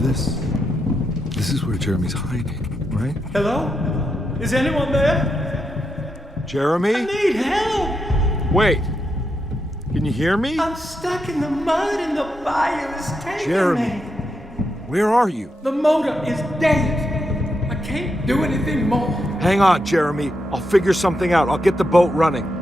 this? This is where Jeremy's hiding, right? Hello? Is anyone there? Jeremy? I need help! Wait! Can you hear me? I'm stuck in the mud and the fire is taking Jeremy. me. Where are you? The motor is dead. I can't do anything more. Hang on, Jeremy. I'll figure something out. I'll get the boat running.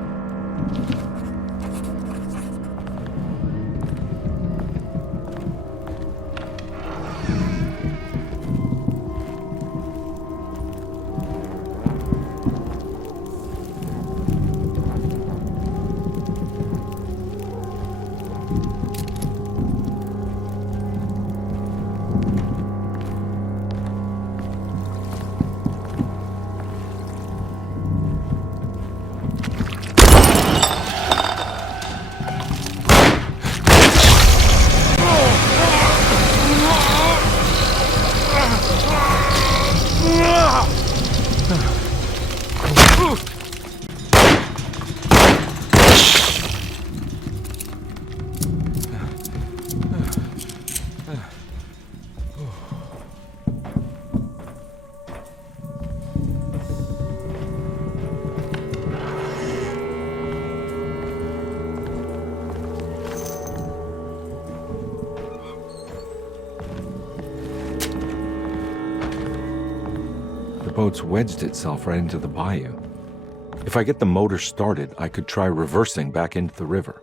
The boat's wedged itself right into the bayou. If I get the motor started, I could try reversing back into the river.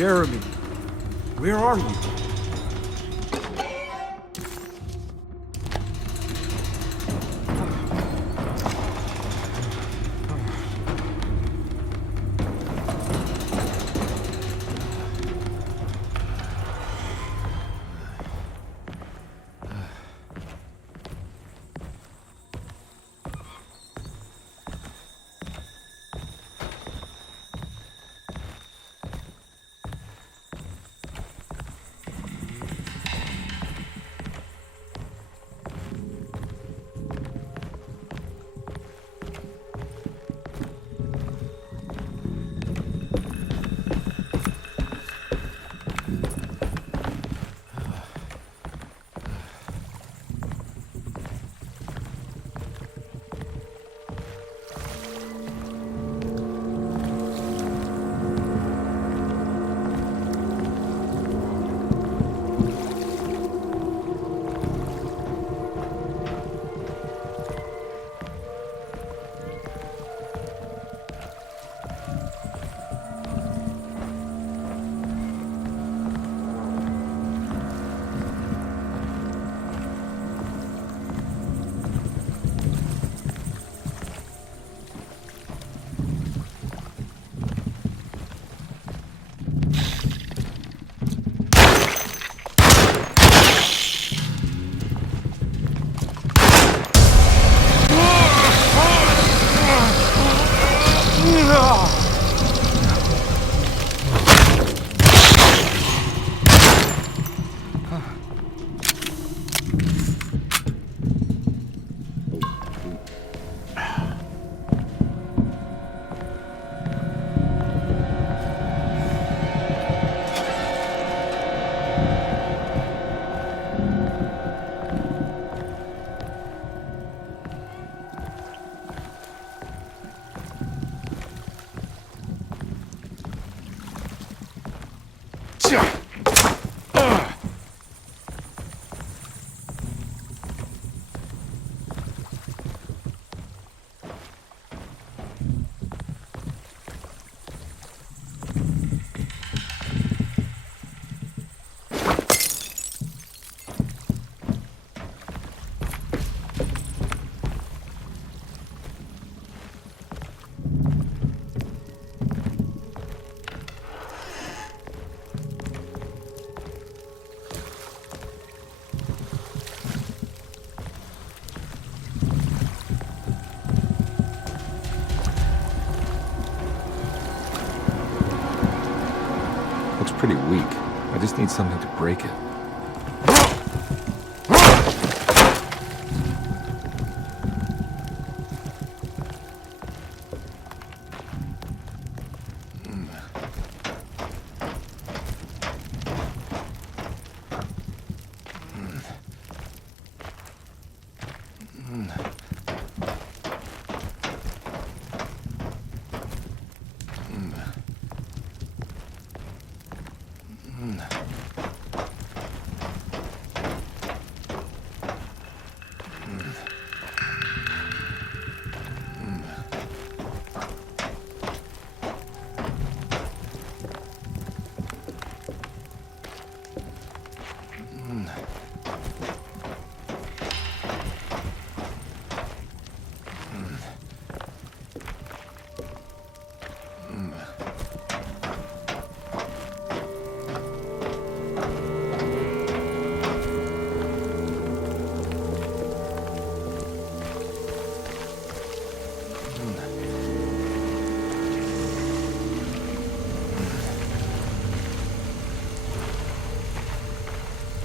Jeremy, where are you? pretty weak. I just need something to break it.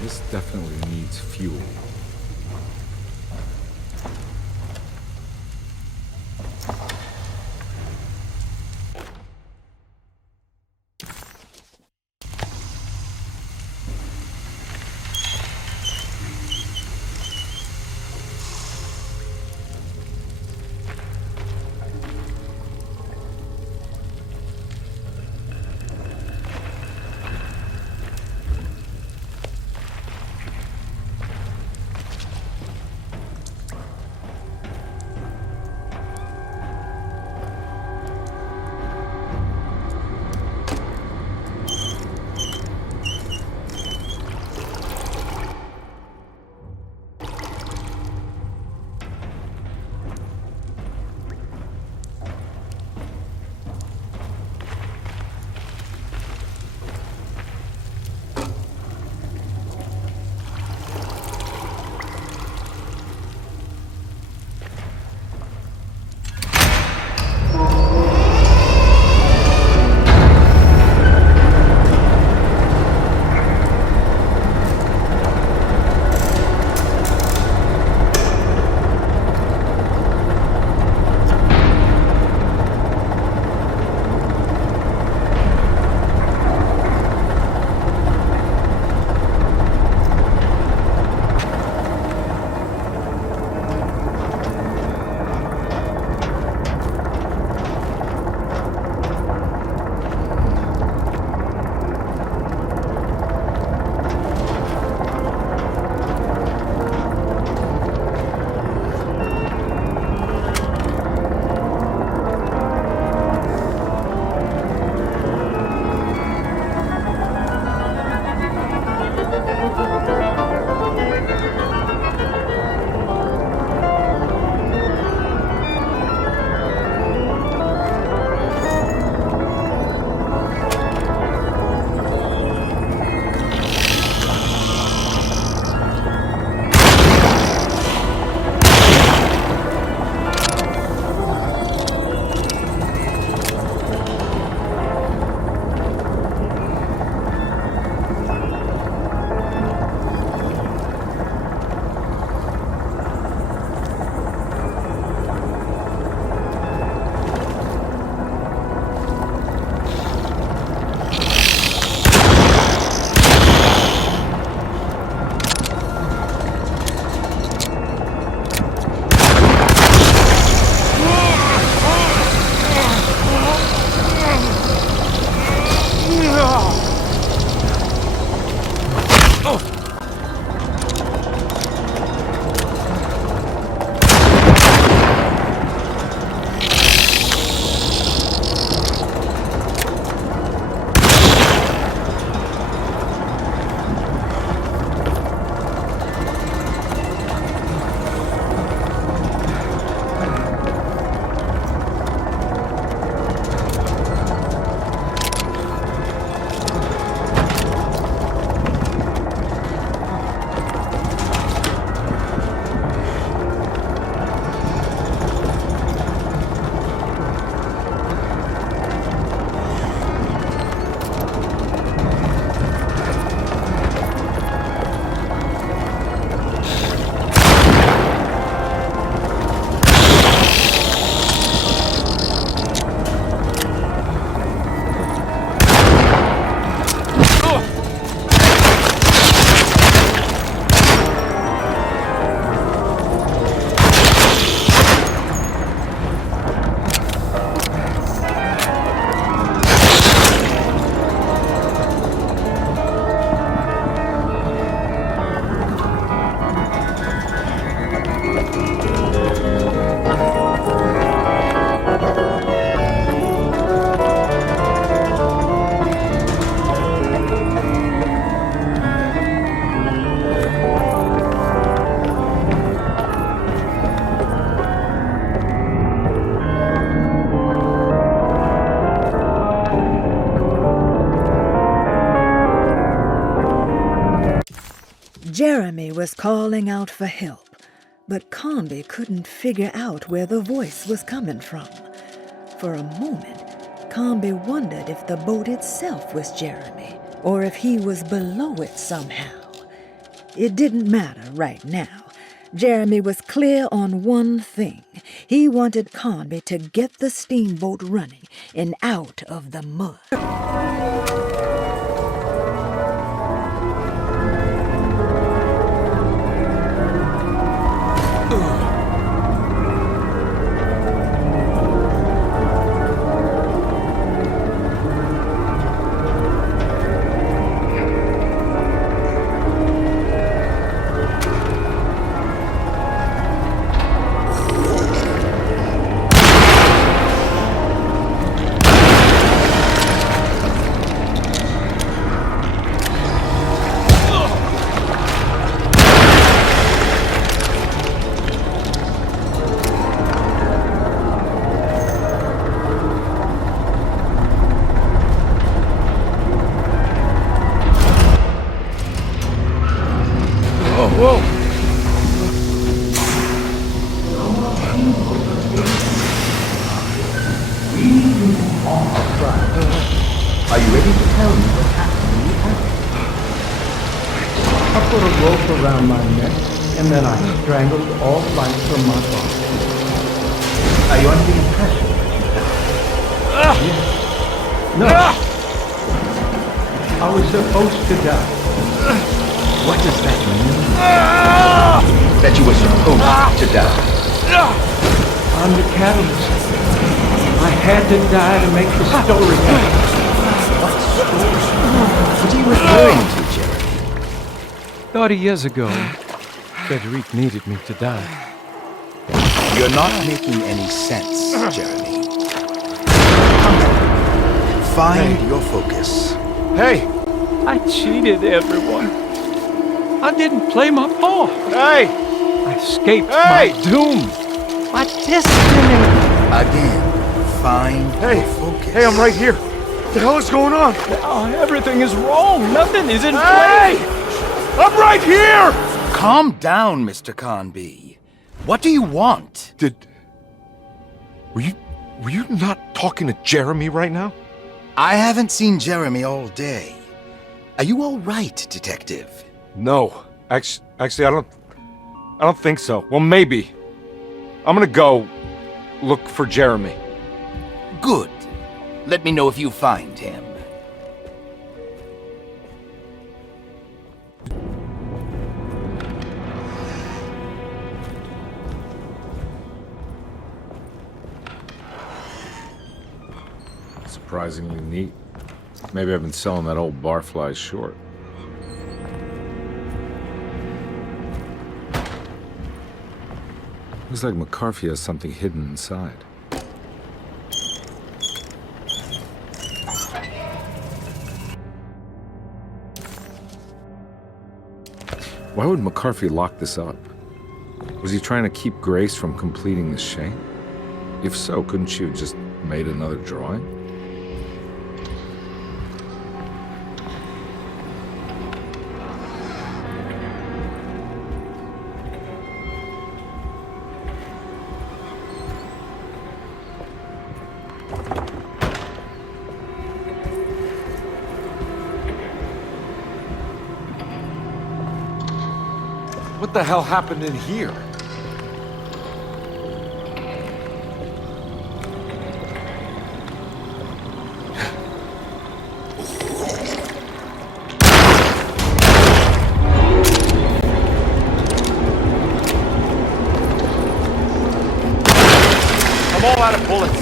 This definitely needs fuel. was calling out for help, but Comby couldn't figure out where the voice was coming from. For a moment, Comby wondered if the boat itself was Jeremy, or if he was below it somehow. It didn't matter right now. Jeremy was clear on one thing. He wanted Comby to get the steamboat running and out of the mud. Whoa! Are you ready to tell me what happened? I put a rope around my neck, and then I strangled all life from my body. Are you under the impression that you died? Yes. No. I was supposed to die. What does that mean? That you were supposed to die? I'm the catalyst. I had to die to make the story happen. What are you referring to, Jeremy? 30 years ago, Frederic needed me to die. You're not making any sense, Jeremy. Find your focus. Hey! I cheated everyone. I didn't play my part. Hey! I escaped my doom. My destiny. Again, find your focus. Hey, I'm right here. What the hell is going on? Now everything is wrong. Nothing is in Hey! place. I'm right here! Calm down, Mr. Conby. What do you want? Were you not talking to Jeremy right now? I haven't seen Jeremy all day. Are you all right, Detective? No. Actually, I don't think so. Well, maybe. I'm gonna go look for Jeremy. Good. Let me know if you find him. Surprisingly neat. Maybe I've been selling that old barfly short. Looks like McCarthy has something hidden inside. Why would McCarthy lock this up? Was he trying to keep Grace from completing the shame? If so, couldn't she have just made another drawing? What the hell happened in here? I'm all out of bullets.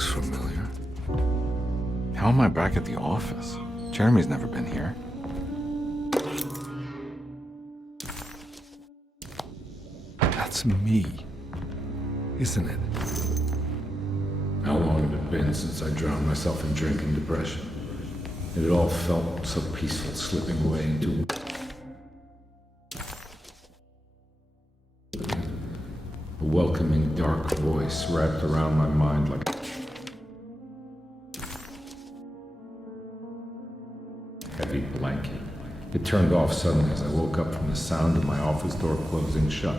looks familiar. How am I back at the office? Jeremy's never been here. That's me, isn't it? How long had it been since I drowned myself in drink and depression? It had all felt so peaceful, slipping away into a welcoming dark voice wrapped around my mind like a heavy blanket. It turned off suddenly as I woke up from the sound of my office door closing shut.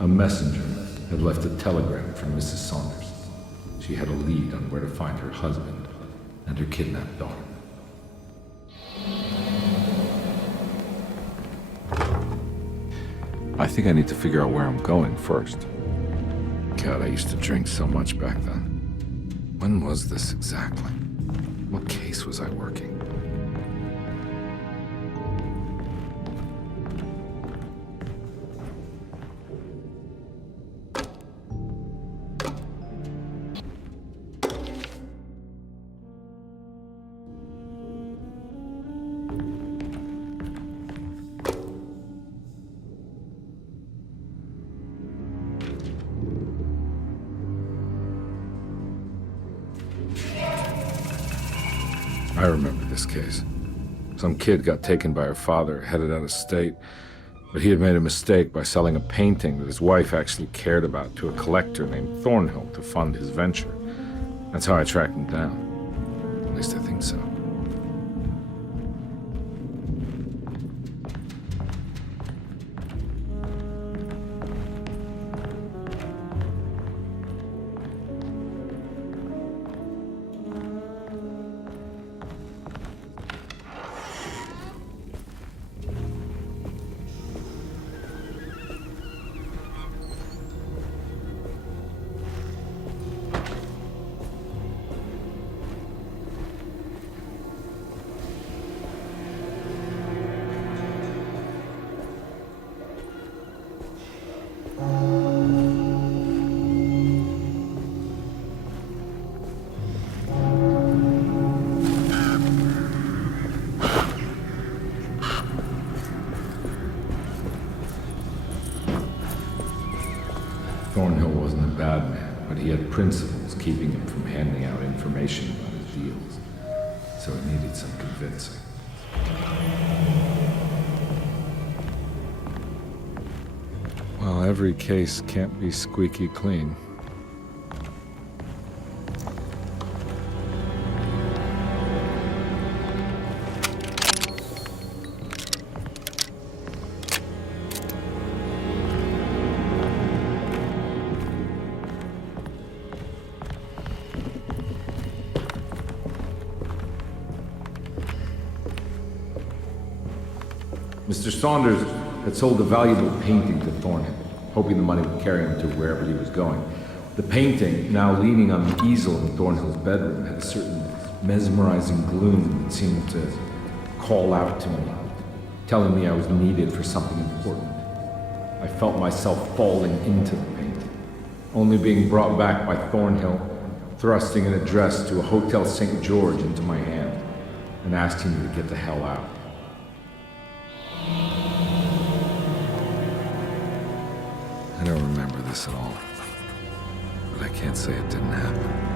A messenger had left a telegram from Mrs. Saunders. She had a lead on where to find her husband and her kidnapped daughter. I think I need to figure out where I'm going first. God, I used to drink so much back then. When was this exactly? What case was I working? I remember this case. Some kid got taken by her father, headed out of state, but he had made a mistake by selling a painting that his wife actually cared about to a collector named Thornhill to fund his venture. That's how I tracked him down. At least I think so. Thornhill wasn't a bad man, but he had principles keeping him from handing out information about his deals. So it needed some convincing. Well, every case can't be squeaky clean. Mr. Saunders had sold a valuable painting to Thornhill, hoping the money would carry him to wherever he was going. The painting, now leaning on the easel in Thornhill's bedroom, had a certain mesmerizing gloom that seemed to call out to me, telling me I was needed for something important. I felt myself falling into the painting, only being brought back by Thornhill, thrusting an address to a Hotel St. George into my hand and asking me to get the hell out. I don't remember this at all, but I can't say it didn't happen.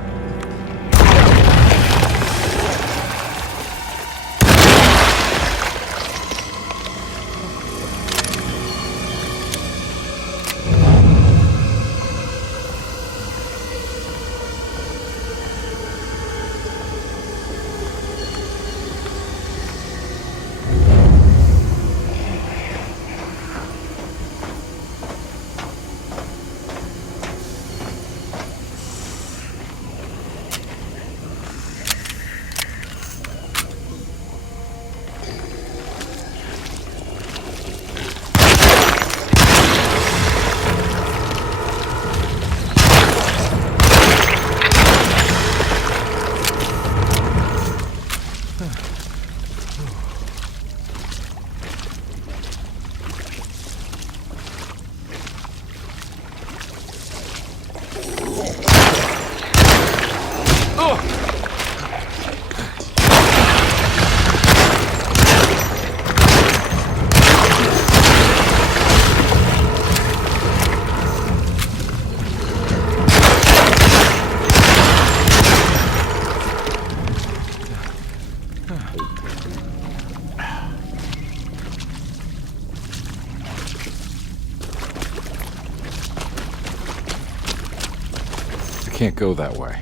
can't go that way.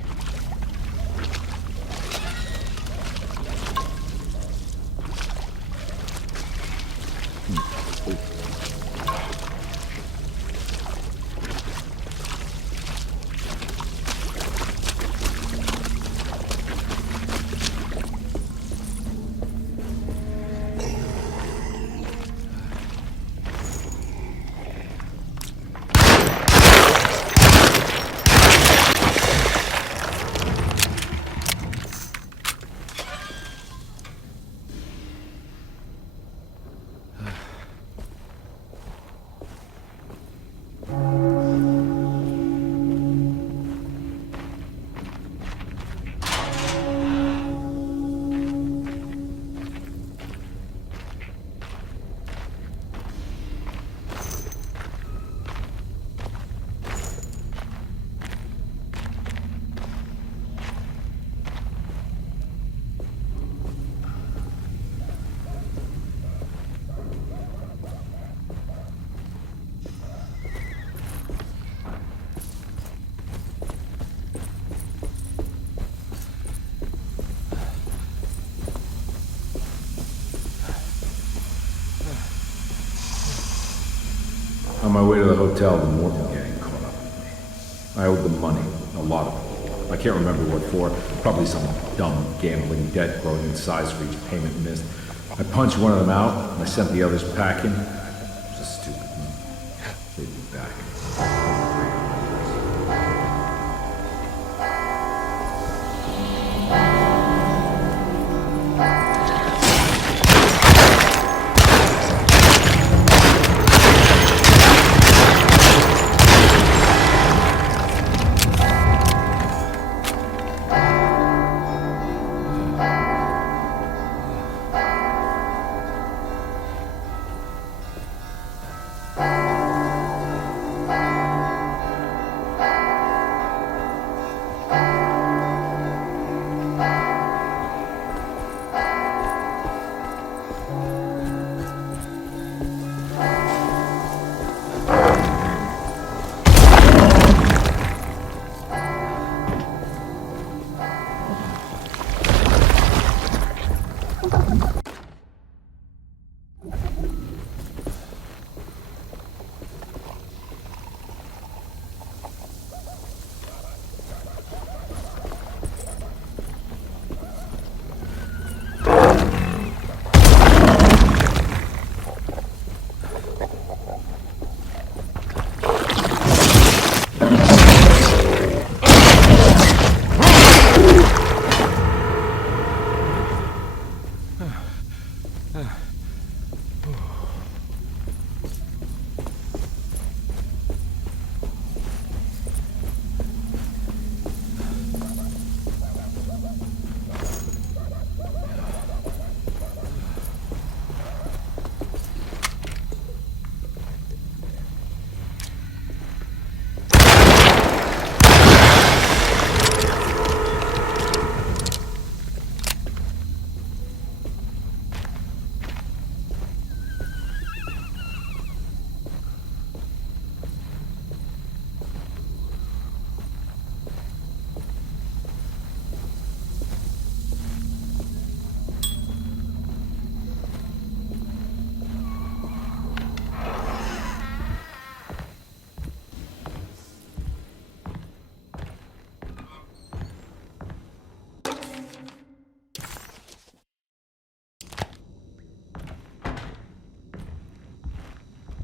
On my way to the hotel, the Morton gang caught up with me. I owed them money, a lot of it. I can't remember what for, probably some dumb gambling debt growing in size for each payment missed. I punched one of them out, and I sent the others packing. It was a stupid move. They'd be back.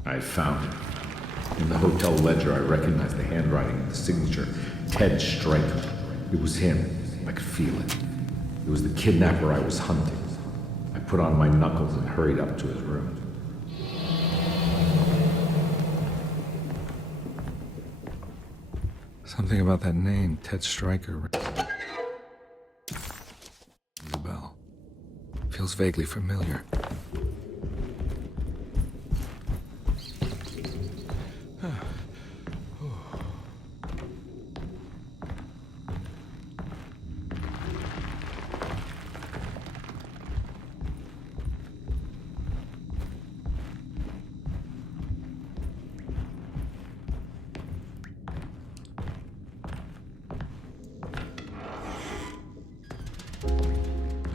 I found it. In the hotel ledger, I recognized the handwriting and the signature. Ted Stryker. It was him. I could feel it. It was the kidnapper I was hunting. I put on my knuckles and hurried up to his room. Something about that name, Ted Stryker. The bell. Feels vaguely familiar.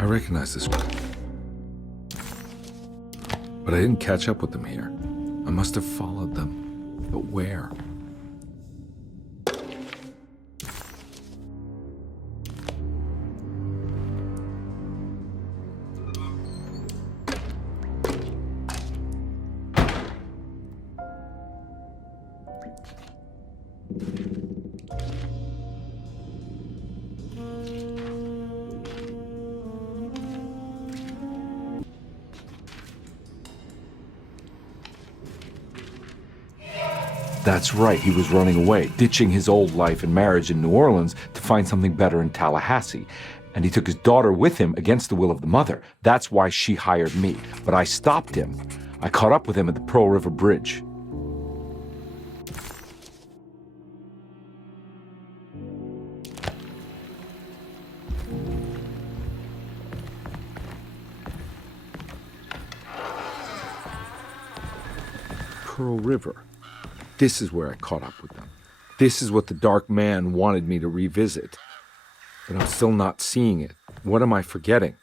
I recognize this one. But I didn't catch up with them here. I must have followed them. But where? That's right, he was running away, ditching his old life and marriage in New Orleans to find something better in Tallahassee. And he took his daughter with him against the will of the mother. That's why she hired me. But I stopped him. I caught up with him at the Pearl River Bridge. Pearl River. This is where I caught up with them. This is what the Dark Man wanted me to revisit. But I'm still not seeing it. What am I forgetting?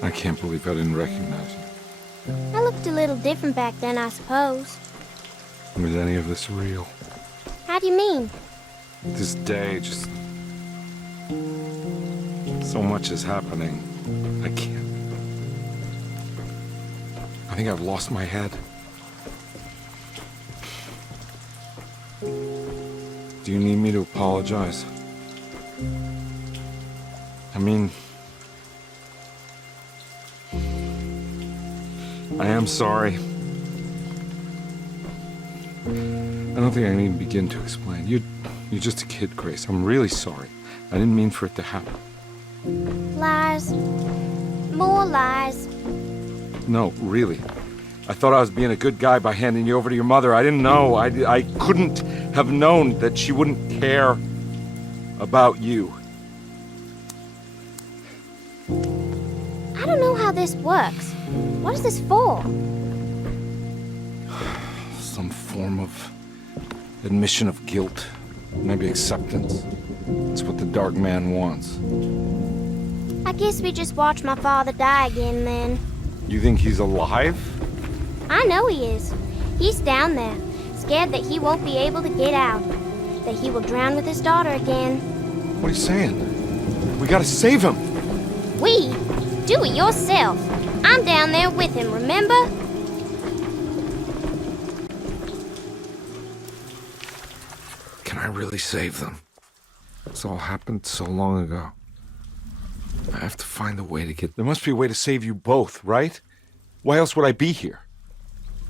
I can't believe I didn't recognize you. I looked a little different back then, I suppose. Was any of this real? How do you mean? This day, just... so much is happening. I can't... I think I've lost my head. Do you need me to apologize? I mean... I am sorry. I don't think I can even begin to explain. You're just a kid, Grace. I'm really sorry. I didn't mean for it to happen. Lies. More lies. No, really. I thought I was being a good guy by handing you over to your mother. I didn't know. I couldn't have known that she wouldn't care about you. I don't know how this works. What is this for? Some form of admission of guilt. Maybe acceptance. It's what the Dark Man wants. I guess we just watch my father die again then. You think he's alive? I know he is. He's down there, scared that he won't be able to get out. That he will drown with his daughter again. What are you saying? We gotta save him! We? Do it yourself. I'm down there with him, remember? Can I really save them? This all happened so long ago. I have to find a way to get... There must be a way to save you both, right? Why else would I be here?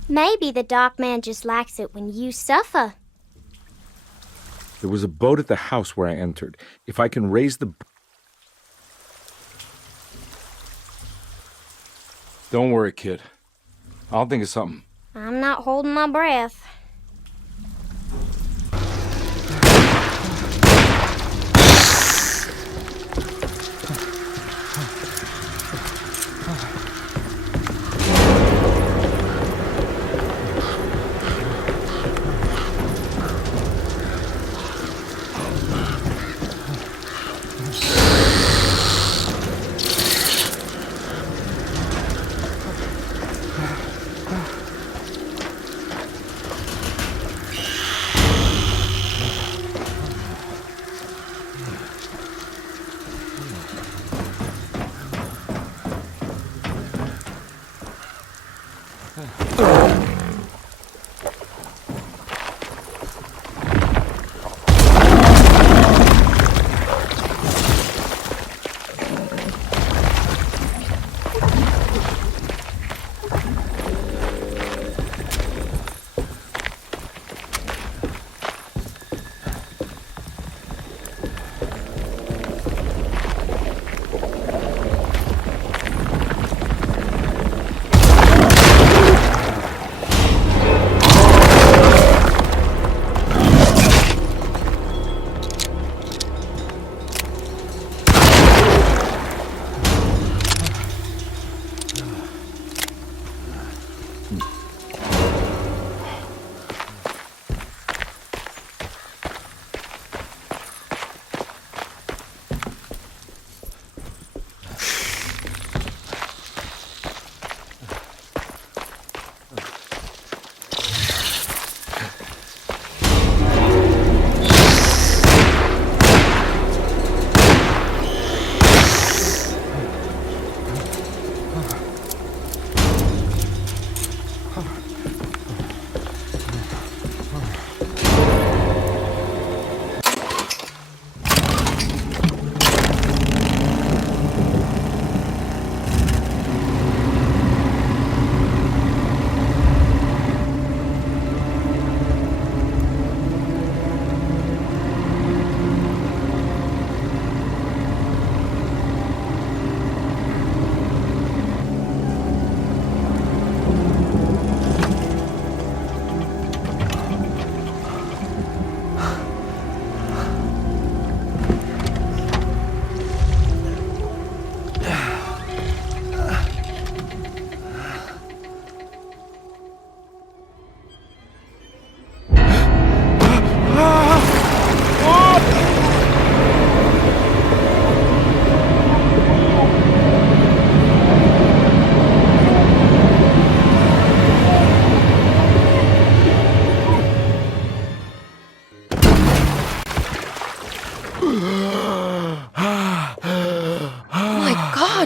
Maybe the Dark Man just likes it when you suffer. There was a boat at the house where I entered. If I can raise the... Don't worry, kid. I'll think of something. I'm not holding my breath.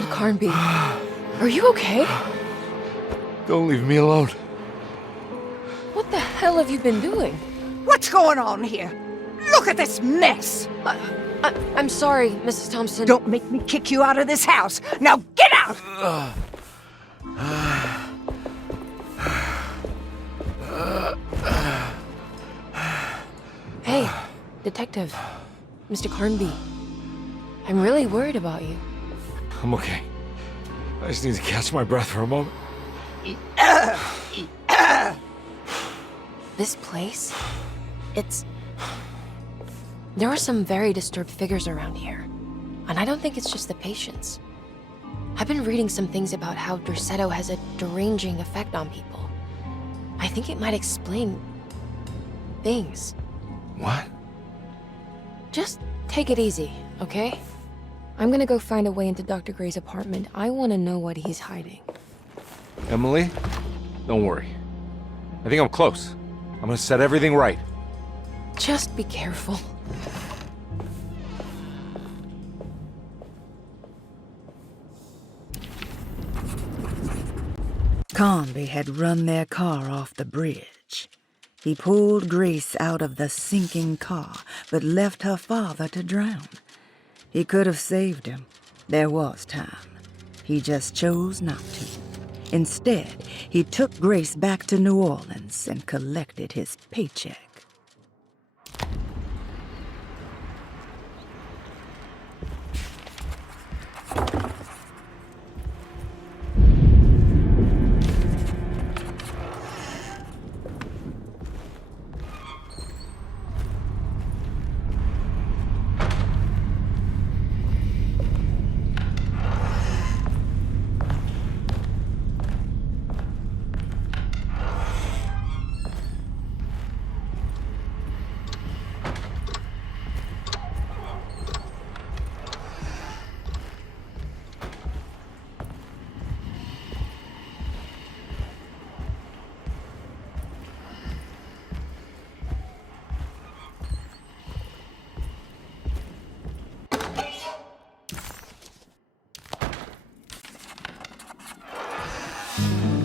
Carnby, are you okay? Don't leave me alone. What the hell have you been doing? What's going on here? Look at this mess! I'm sorry, Mrs. Thompson. Don't make me kick you out of this house! Now get out! Hey, Detective. Mr. Carnby. I'm really worried about you. I'm okay. I just need to catch my breath for a moment. This place? There are some very disturbed figures around here. And I don't think it's just the patients. I've been reading some things about how Derceto has a deranging effect on people. I think it might explain... things. What? Just take it easy, okay? I'm gonna go find a way into Dr. Gray's apartment. I want to know what he's hiding. Emily, don't worry. I think I'm close. I'm gonna set everything right. Just be careful. Carnby had run their car off the bridge. He pulled Grace out of the sinking car, but left her father to drown. He could have saved him. There was time. He just chose not to. Instead, he took Grace back to New Orleans and collected his paycheck.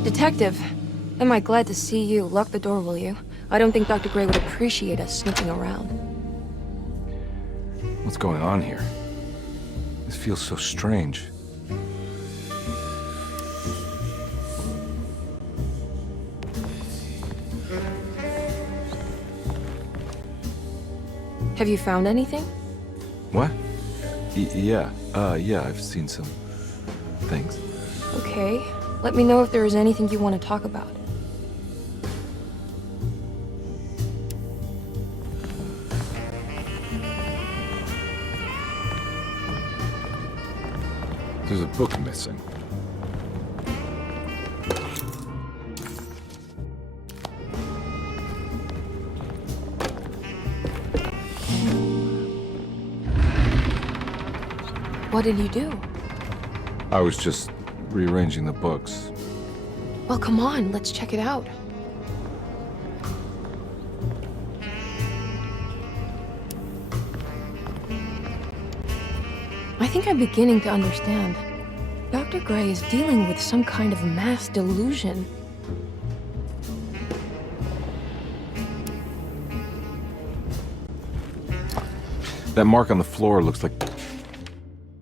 Detective, am I glad to see you. Lock the door, will you? I don't think Dr. Gray would appreciate us snooping around. What's going on here? This feels so strange. Have you found anything? What? Yeah, I've seen some things. Okay. Let me know if there is anything you want to talk about. There's a book missing. What did you do? I was just rearranging the books. Well, come on, let's check it out. I think I'm beginning to understand. Dr. Gray is dealing with some kind of mass delusion. That mark on the floor looks like...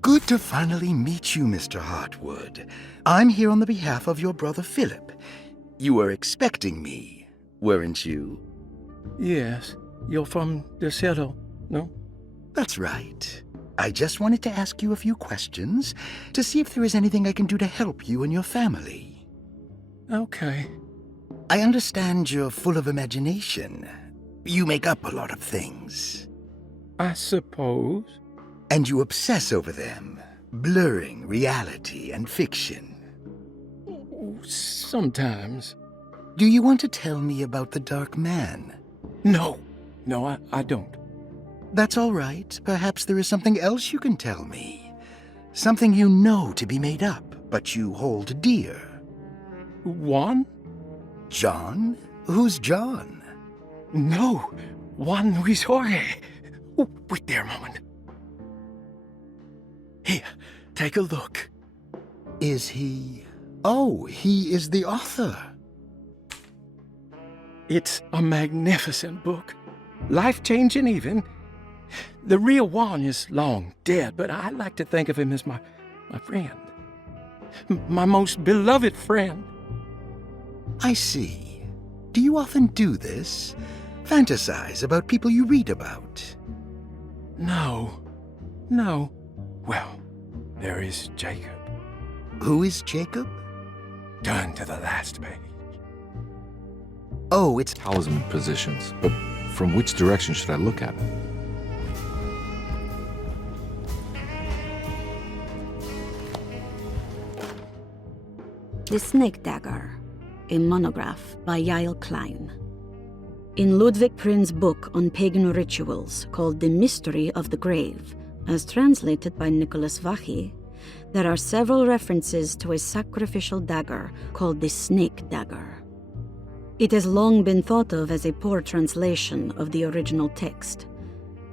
Good to finally meet you, Mr. Hartwood. I'm here on the behalf of your brother Philip. You were expecting me, weren't you? Yes, you're from DeSoto, no? That's right. I just wanted to ask you a few questions to see if there is anything I can do to help you and your family. Okay. I understand you're full of imagination. You make up a lot of things. I suppose. And you obsess over them, blurring reality and fiction. Sometimes. Do you want to tell me about the Dark Man? No, I don't. That's all right. Perhaps there is something else you can tell me. Something you know to be made up, but you hold dear. Juan? John? Who's John? No, Juan Luis Jorge. Oh, wait there a moment. Here, take a look. Is he... Oh, he is the author. It's a magnificent book. Life-changing even. The real Juan is long dead, but I like to think of him as my friend. My most beloved friend. I see. Do you often do this? Fantasize about people you read about? No. Well, there is Jacob. Who is Jacob? Turn to the last page. Oh, it's... talisman positions, but from which direction should I look at it? The Snake Dagger, a monograph by Yael Klein. In Ludwig Prin's book on pagan rituals called The Mystery of the Grave, as translated by Nicholas Vachy, there are several references to a sacrificial dagger called the Snake Dagger. It has long been thought of as a poor translation of the original text,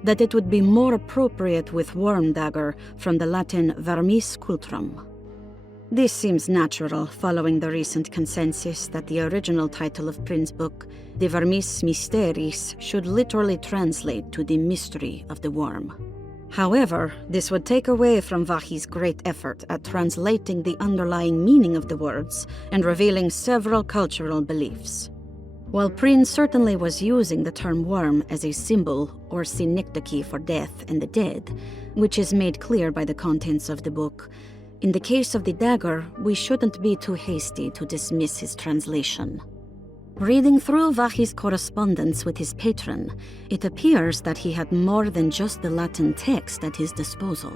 that it would be more appropriate with worm dagger from the Latin vermis cultrum. This seems natural, following the recent consensus that the original title of Prin's book, De Vermis Mysteris, should literally translate to The Mystery of the Worm. However, this would take away from Vahi's great effort at translating the underlying meaning of the words and revealing several cultural beliefs. While Prin certainly was using the term worm as a symbol or synecdoche for death and the dead, which is made clear by the contents of the book, in the case of the dagger, we shouldn't be too hasty to dismiss his translation. Reading through Vahi's correspondence with his patron, it appears that he had more than just the Latin text at his disposal.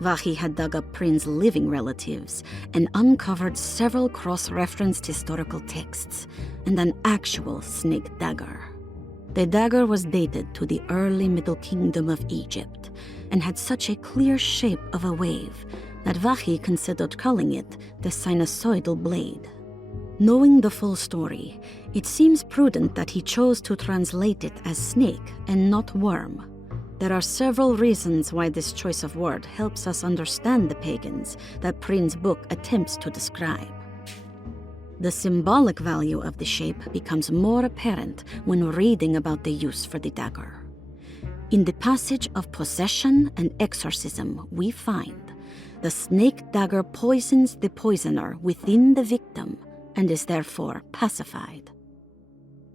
Vahi had dug up Prin's living relatives and uncovered several cross-referenced historical texts and an actual snake dagger. The dagger was dated to the early Middle Kingdom of Egypt and had such a clear shape of a wave that Vahi considered calling it the sinusoidal blade. Knowing the full story, it seems prudent that he chose to translate it as snake and not worm. There are several reasons why this choice of word helps us understand the pagans that Prin's book attempts to describe. The symbolic value of the shape becomes more apparent when reading about the use for the dagger. In the passage of possession and exorcism, we find the snake dagger poisons the poisoner within the victim and is therefore pacified.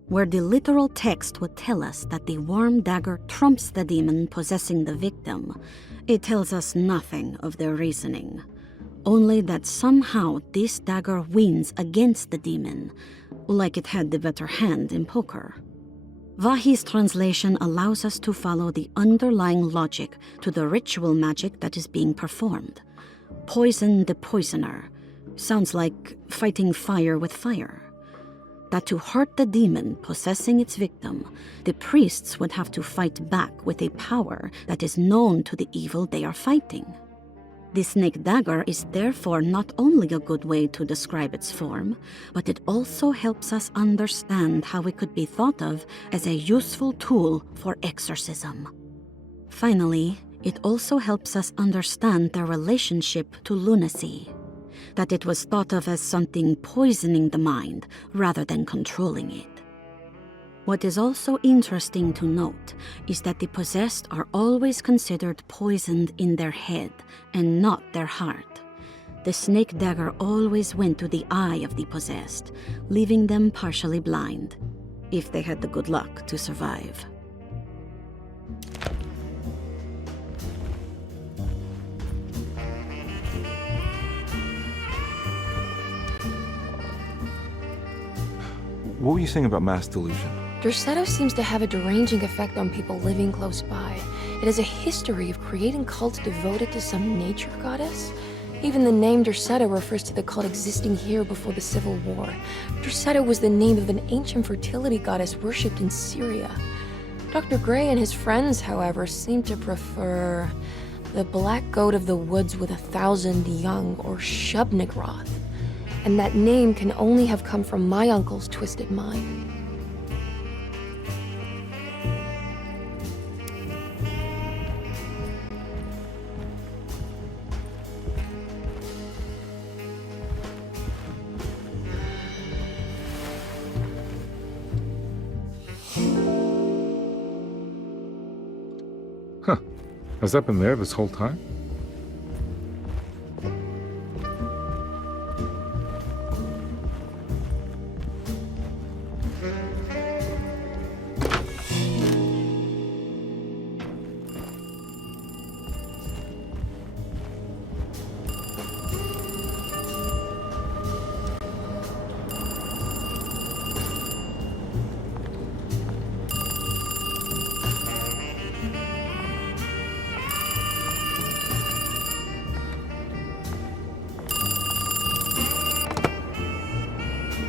Where the literal text would tell us that the worm dagger trumps the demon possessing the victim, it tells us nothing of their reasoning, only that somehow this dagger wins against the demon, like it had the better hand in poker. Vahi's translation allows us to follow the underlying logic to the ritual magic that is being performed. Poison the poisoner sounds like fighting fire with fire. That to hurt the demon possessing its victim, the priests would have to fight back with a power that is known to the evil they are fighting. The snake dagger is therefore not only a good way to describe its form, but it also helps us understand how it could be thought of as a useful tool for exorcism. Finally, it also helps us understand their relationship to lunacy, that it was thought of as something poisoning the mind rather than controlling it. What is also interesting to note is that the possessed are always considered poisoned in their head and not their heart. The snake dagger always went to the eye of the possessed, leaving them partially blind, if they had the good luck to survive. What were you saying about mass delusion? Derceto seems to have a deranging effect on people living close by. It has a history of creating cults devoted to some nature goddess. Even the name Derceto refers to the cult existing here before the Civil War. Derceto was the name of an ancient fertility goddess worshipped in Syria. Dr. Gray and his friends, however, seem to prefer the black goat of the woods with 1,000 young, or Shub-Nigroth. And that name can only have come from my uncle's twisted mind. Huh. Has that been there this whole time?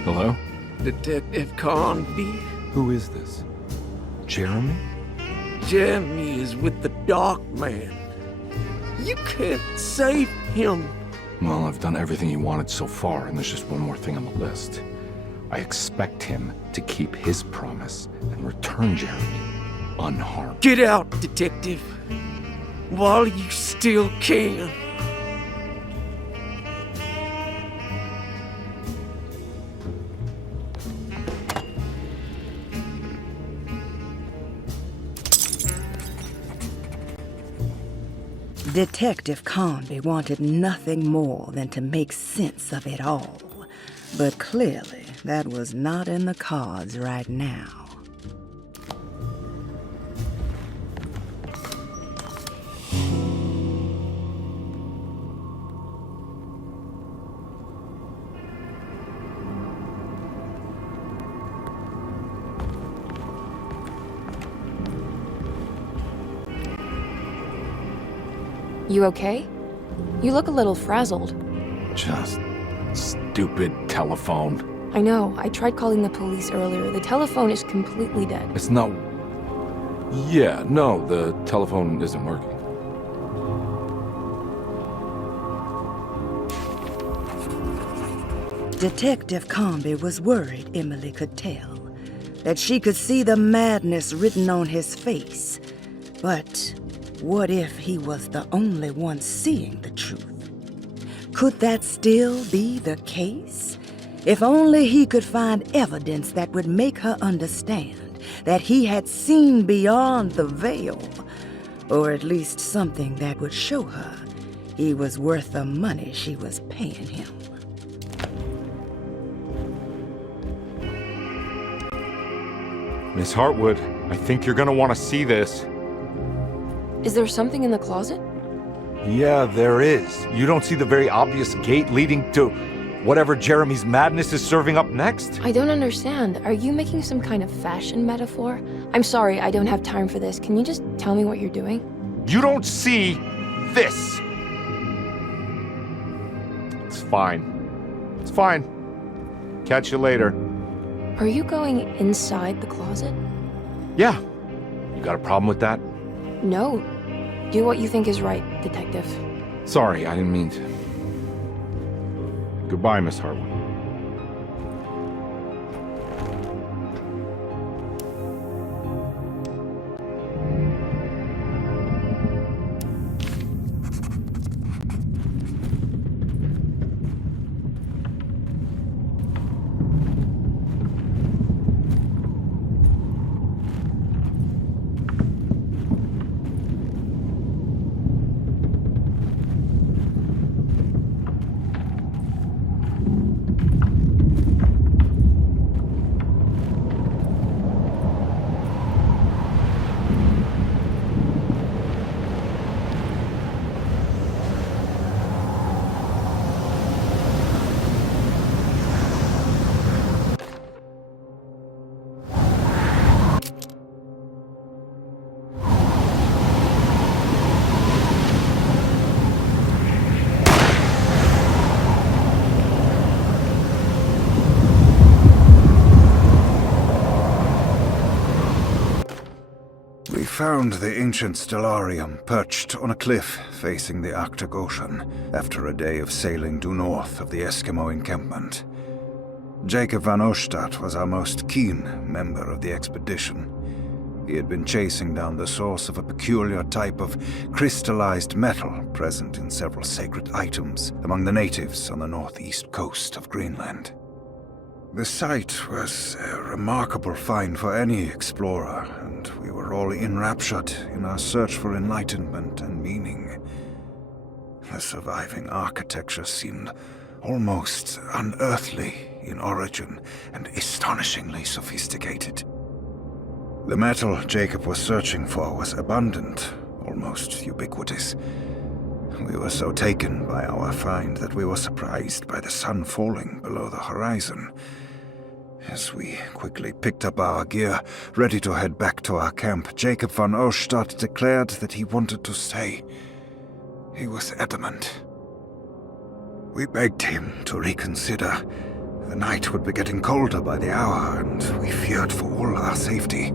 Hello? Detective Conby. Who is this? Jeremy? Jeremy is with the Dark Man. You can't save him. Well, I've done everything you wanted so far, and there's just one more thing on the list. I expect him to keep his promise and return Jeremy unharmed. Get out, Detective, while you still can. Detective Conby wanted nothing more than to make sense of it all. But clearly, that was not in the cards right now. You okay? You look a little frazzled. Just stupid telephone. I know. I tried calling the police earlier. The telephone is completely dead. It's not... Yeah, no, the telephone isn't working. Detective Conby was worried Emily could tell, that she could see the madness written on his face. But what if he was the only one seeing the truth? Could that still be the case? If only he could find evidence that would make her understand that he had seen beyond the veil, or at least something that would show her he was worth the money she was paying him. Miss Hartwood, I think you're gonna want to see this. Is there something in the closet? Yeah, there is. You don't see the very obvious gate leading to whatever Jeremy's madness is serving up next? I don't understand. Are you making some kind of fashion metaphor? I'm sorry, I don't have time for this. Can you just tell me what you're doing? You don't see this. It's fine. It's fine. Catch you later. Are you going inside the closet? Yeah. You got a problem with that? No. Do what you think is right, Detective. Sorry, I didn't mean to. Goodbye, Miss Hartwood. We found the ancient stellarium perched on a cliff facing the Arctic Ocean after a day of sailing due north of the Eskimo encampment. Jacob van Oostad was our most keen member of the expedition. He had been chasing down the source of a peculiar type of crystallized metal present in several sacred items among the natives on the northeast coast of Greenland. The site was a remarkable find for any explorer, and we were all enraptured in our search for enlightenment and meaning. The surviving architecture seemed almost unearthly in origin and astonishingly sophisticated. The metal Jacob was searching for was abundant, almost ubiquitous. We were so taken by our find that we were surprised by the sun falling below the horizon. As we quickly picked up our gear, ready to head back to our camp, Jacob van Oostad declared that he wanted to stay. He was adamant. We begged him to reconsider. The night would be getting colder by the hour, and we feared for all our safety.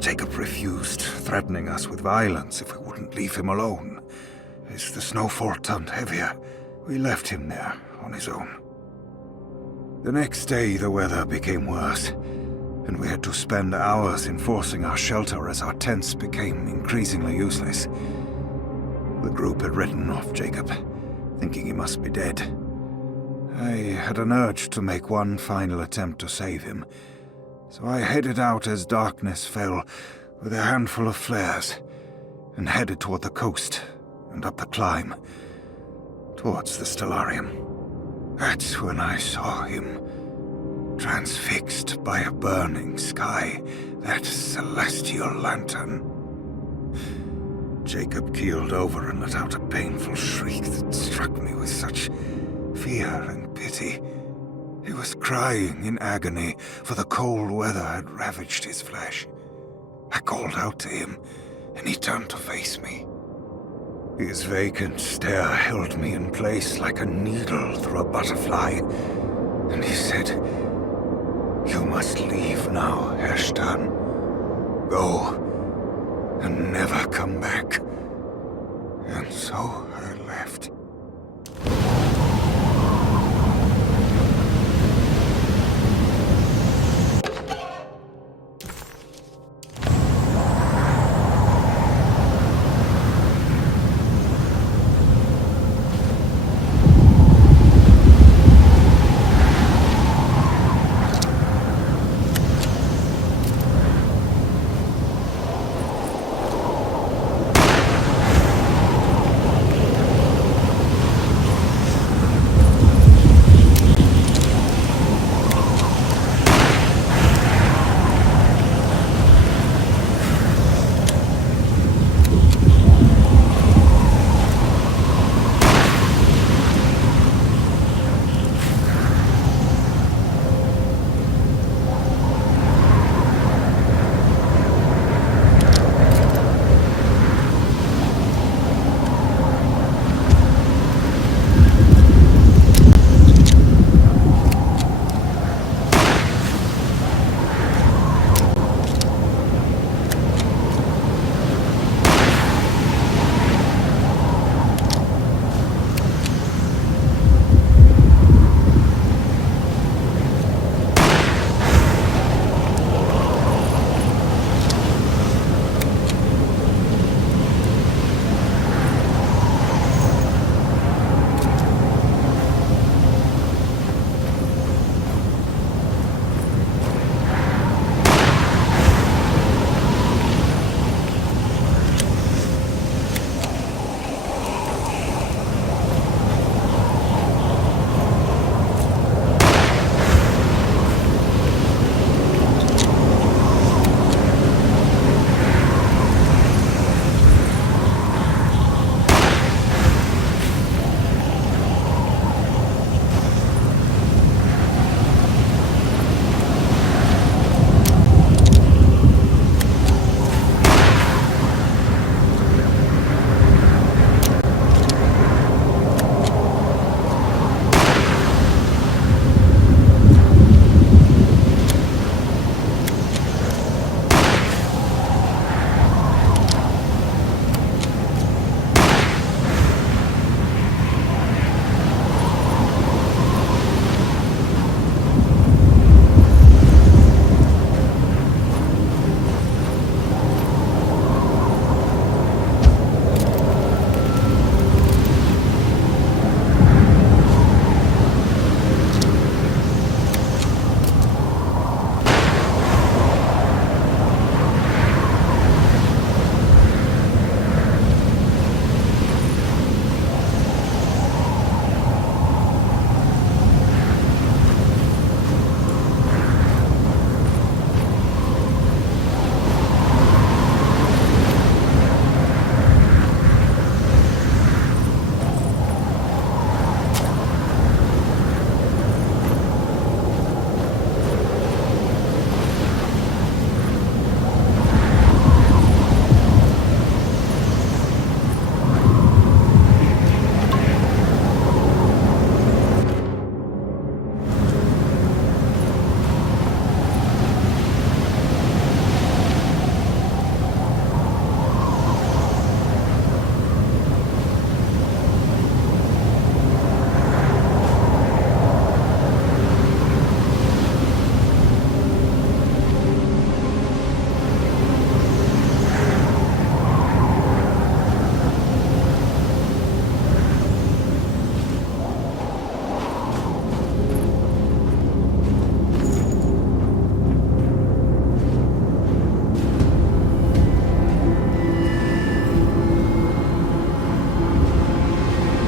Jacob refused, threatening us with violence if we wouldn't leave him alone. As the snowfall turned heavier, we left him there on his own. The next day, the weather became worse, and we had to spend hours enforcing our shelter as our tents became increasingly useless. The group had written off Jacob, thinking he must be dead. I had an urge to make one final attempt to save him, so I headed out as darkness fell with a handful of flares and headed toward the coast and up the climb, towards the Stellarium. That's when I saw him, transfixed by a burning sky, that celestial lantern. Jacob keeled over and let out a painful shriek that struck me with such fear and pity. He was crying in agony, for the cold weather had ravaged his flesh. I called out to him, and he turned to face me. His vacant stare held me in place like a needle through a butterfly, and he said, "You must leave now, Herr Stern. Go, and never come back." And so I left.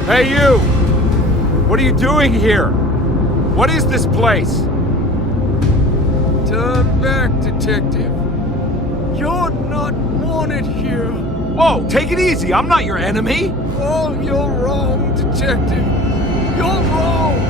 Hey, you! What are you doing here? What is this place? Turn back, detective. You're not wanted here. Whoa, take it easy. I'm not your enemy. Oh, you're wrong, detective. You're wrong.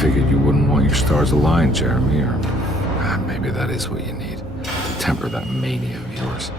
Figured you wouldn't want your stars aligned, Jeremy, or maybe that is what you need to temper that mania of yours.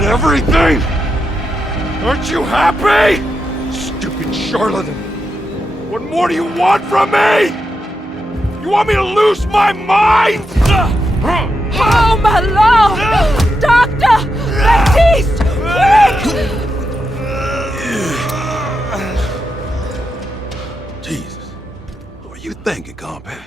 Everything! Aren't you happy? Stupid charlatan! What more do you want from me? You want me to lose my mind? Oh, my lord! Doctor! Baptiste! Quick! Jesus. What were you thinking, compadre?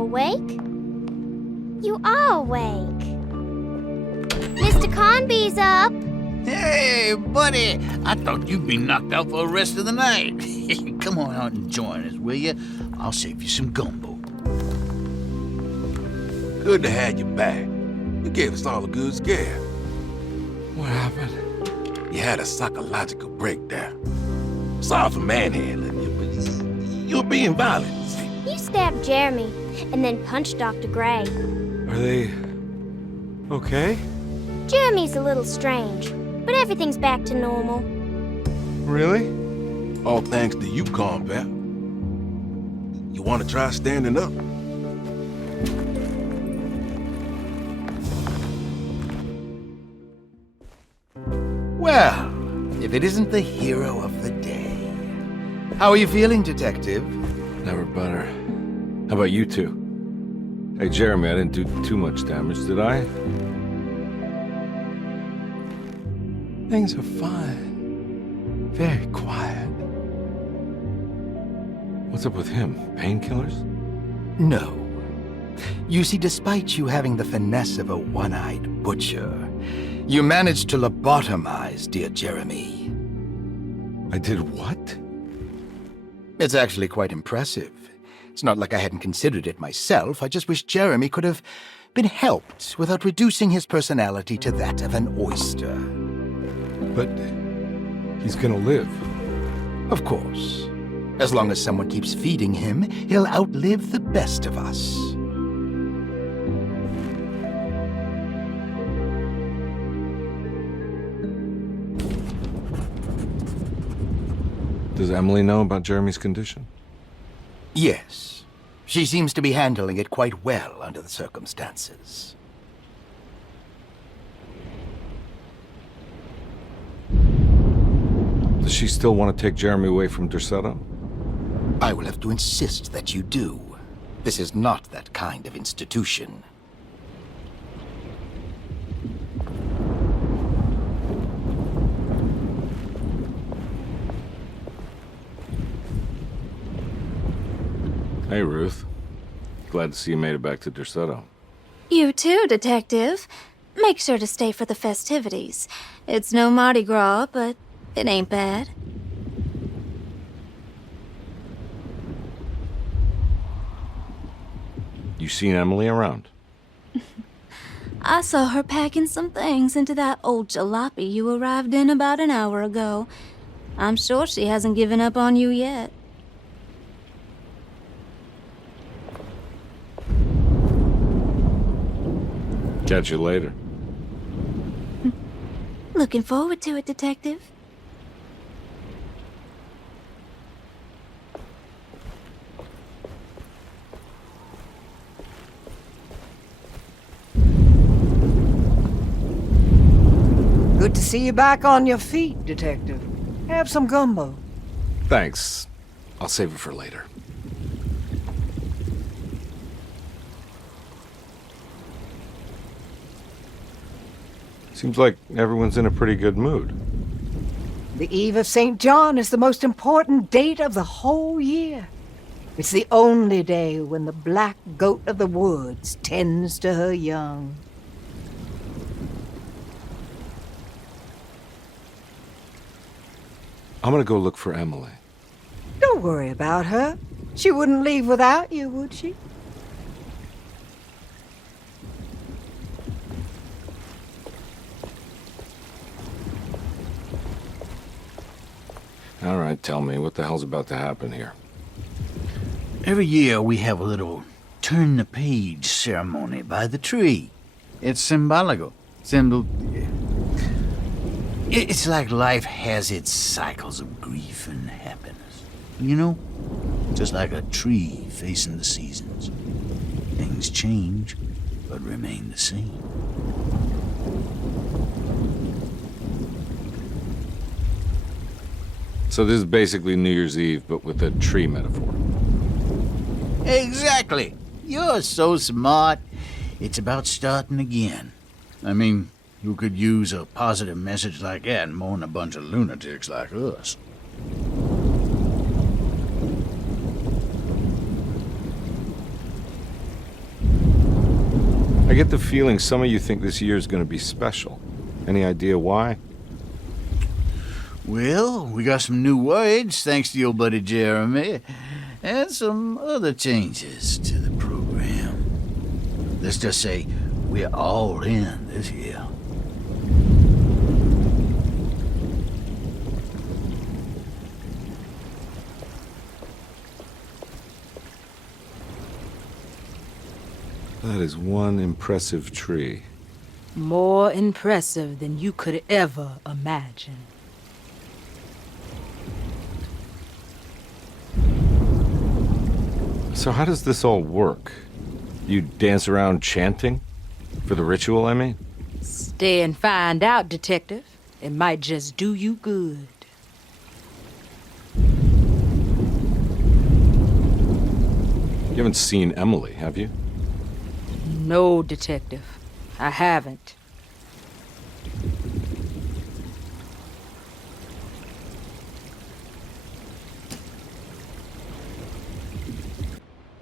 awake? You are awake. Mr. Conby's up. Hey, buddy! I thought you'd be knocked out for the rest of the night. Come on out and join us, will you? I'll save you some gumbo. Good to have you back. You gave us all a good scare. What happened? You had a psychological breakdown. Sorry for manhandling you, but you were being violent, you see. You stabbed Jeremy and then punched Dr. Gray. Are they okay? Jeremy's a little strange, but everything's back to normal. Really? All thanks to you, combat. You want to try standing up? Well, if it isn't the hero of the day. How are you feeling, Detective? Never better. How about you two? Hey, Jeremy, I didn't do too much damage, did I? Things are fine. Very quiet. What's up with him? Painkillers? No. You see, despite you having the finesse of a one-eyed butcher, you managed to lobotomize dear Jeremy. I did what? It's actually quite impressive. It's not like I hadn't considered it myself. I just wish Jeremy could have been helped without reducing his personality to that of an oyster. But he's gonna live. Of course. As long as someone keeps feeding him, he'll outlive the best of us. Does Emily know about Jeremy's condition? Yes. She seems to be handling it quite well under the circumstances. Does she still want to take Jeremy away from Derceto? I will have to insist that you do. This is not that kind of institution. Hey, Ruth. Glad to see you made it back to Derceto. You too, Detective. Make sure to stay for the festivities. It's no Mardi Gras, but it ain't bad. You seen Emily around? I saw her packing some things into that old jalopy you arrived in about an hour ago. I'm sure she hasn't given up on you yet. Catch you later. Looking forward to it, Detective. Good to see you back on your feet, Detective. Have some gumbo. Thanks. I'll save it for later. Seems like everyone's in a pretty good mood. The Eve of St. John is the most important date of the whole year. It's the only day when the black goat of the woods tends to her young. I'm gonna go look for Emily. Don't worry about her. She wouldn't leave without you, would she? All right, tell me, what the hell's about to happen here? Every year we have a little turn-the-page ceremony by the tree. It's symbolical. It's like life has its cycles of grief and happiness. You know? Just like a tree facing the seasons. Things change, but remain the same. So this is basically New Year's Eve, but with a tree metaphor. Exactly. You're so smart. It's about starting again. I mean, you could use a positive message like that more than a bunch of lunatics like us. get the feeling some of you think this year is going to be special. Any idea why? Well, we got some new words, thanks to your buddy Jeremy, and some other changes to the program. Let's just say we're all in this year. That is one impressive tree. More impressive than you could ever imagine. So how does this all work? You dance around chanting? For the ritual, I mean? Stay and find out, Detective. It might just do you good. You haven't seen Emily, have you? No, Detective. I haven't.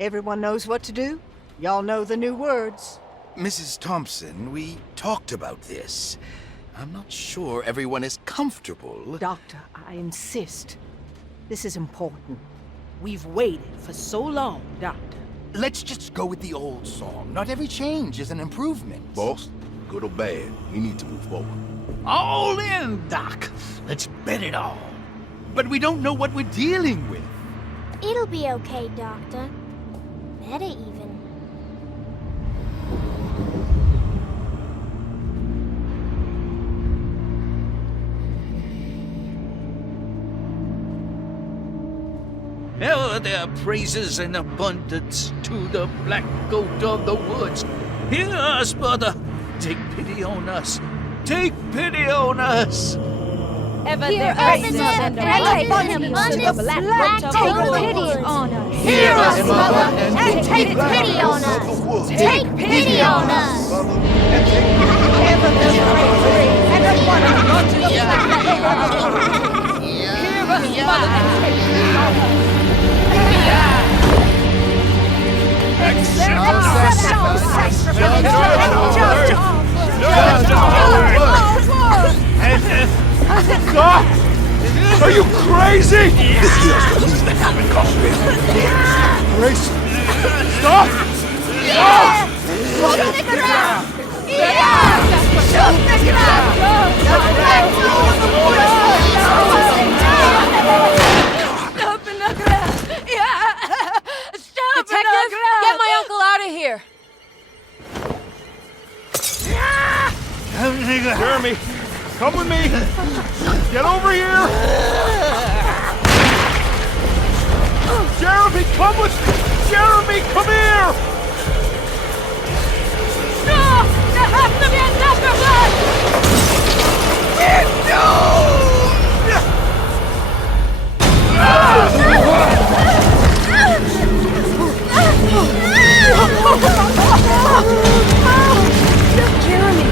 Everyone knows what to do? Y'all know the new words. Mrs. Thompson, we talked about this. I'm not sure everyone is comfortable. Doctor, I insist. This is important. We've waited for so long, Doctor. Let's just go with the old song. Not every change is an improvement. Boss, good or bad, we need to move forward. All in, Doc. Let's bet it all. But we don't know what we're dealing with. It'll be okay, Doctor. Better even. Now there are praises in abundance to the black goat of the woods. Hear us, brother. Take pity on us. Take pity on us. Hear us, mother. Take pity on us. Hear us, Mother, and take pity on us. Take pity on us. Hear us, Mother, and take pity on us. Stop! Are you crazy? This here's what needs to happen, Cosby. Grace! Stop! Stop! Shoot the ground! Shoot the ground! Stop in the ground! Yeah! Stop Detective, in the ground! get my uncle out of here! Jeremy, come with me! Get over here! Jeremy, come with me! Jeremy, come here! No! There has to be another one! No! Jeremy!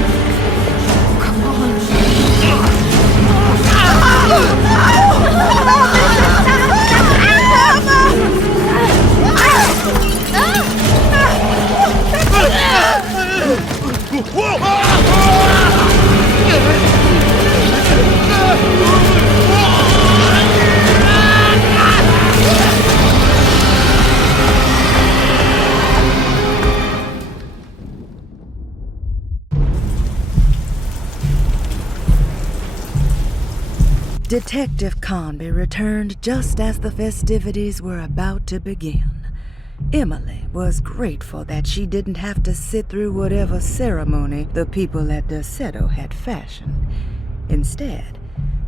Come on. Detective Conby returned just as the festivities were about to begin. Emily was grateful that she didn't have to sit through whatever ceremony the people at Derceto had fashioned. Instead,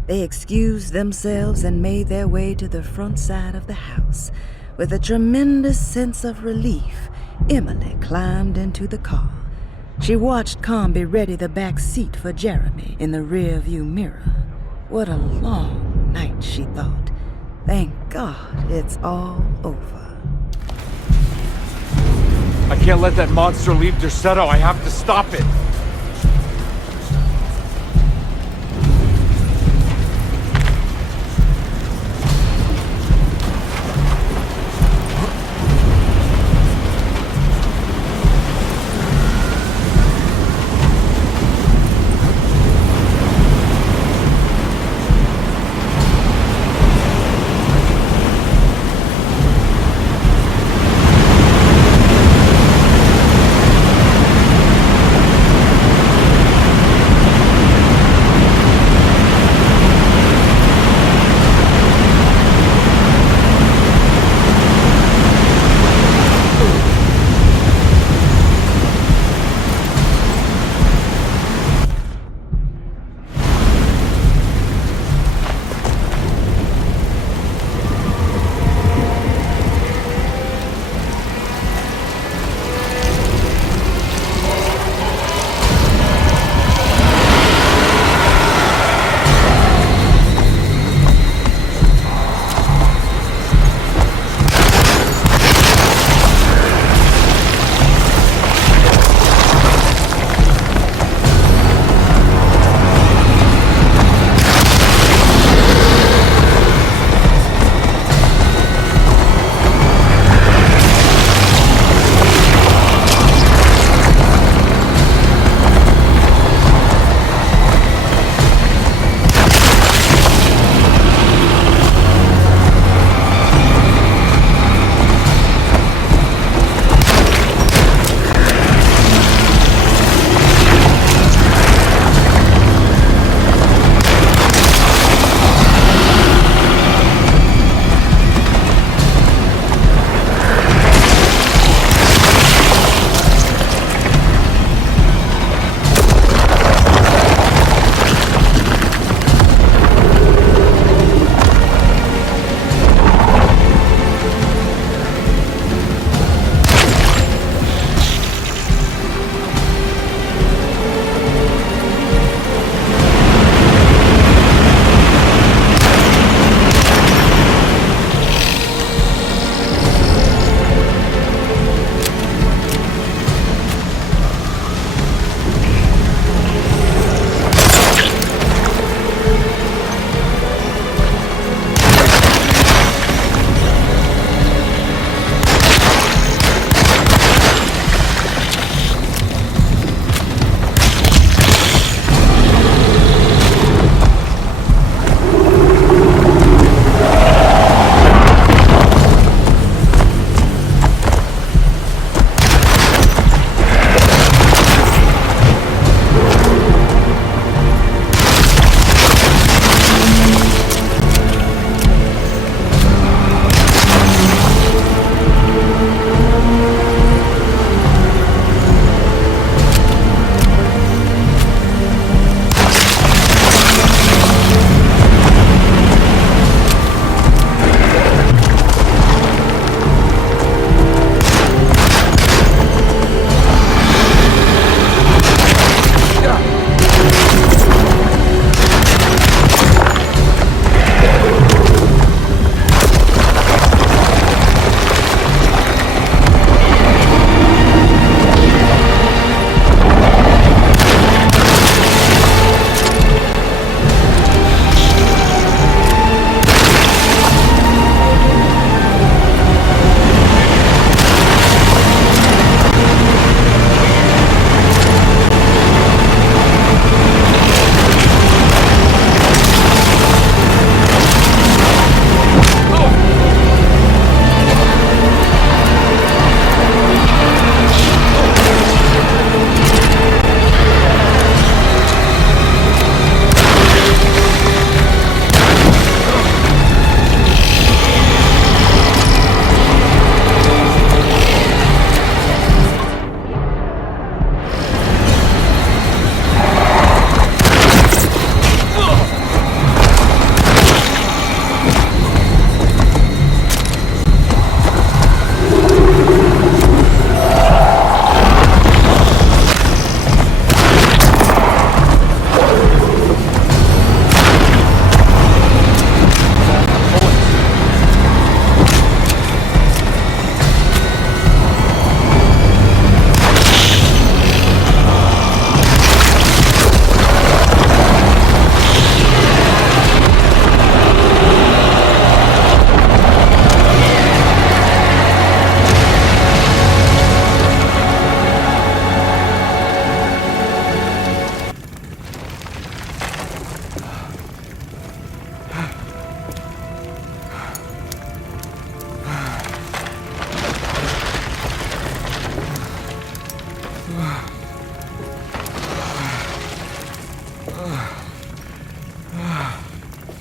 they excused themselves and made their way to the front side of the house. With a tremendous sense of relief, Emily climbed into the car. She watched Conby ready the back seat for Jeremy in the rearview mirror. What a long night, she thought. Thank God it's all over. I can't let that monster leave Derceto. I have to stop it.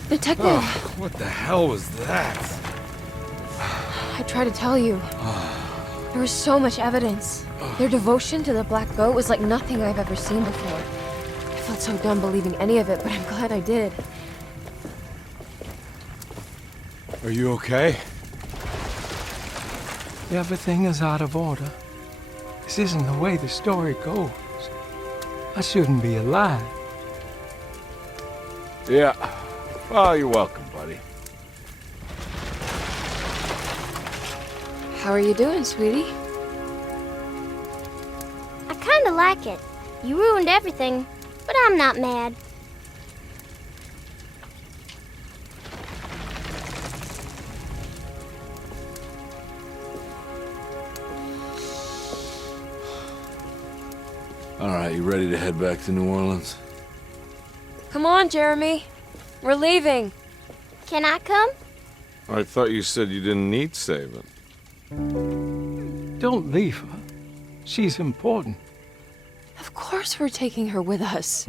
Detective! Oh, what the hell was that? I tried to tell you. There was so much evidence. Their devotion to the Black Goat was like nothing I've ever seen before. I felt so dumb believing any of it, but I'm glad I did. Are you okay? Everything is out of order. This isn't the way the story goes. I shouldn't be alive. Yeah. Well, you're welcome, buddy. How are you doing, sweetie? I kinda like it. You ruined everything, but I'm not mad. All right, you ready to head back to New Orleans? Come on, Jeremy. We're leaving. Can I come? I thought you said you didn't need saving. Don't leave her. She's important. Of course we're taking her with us.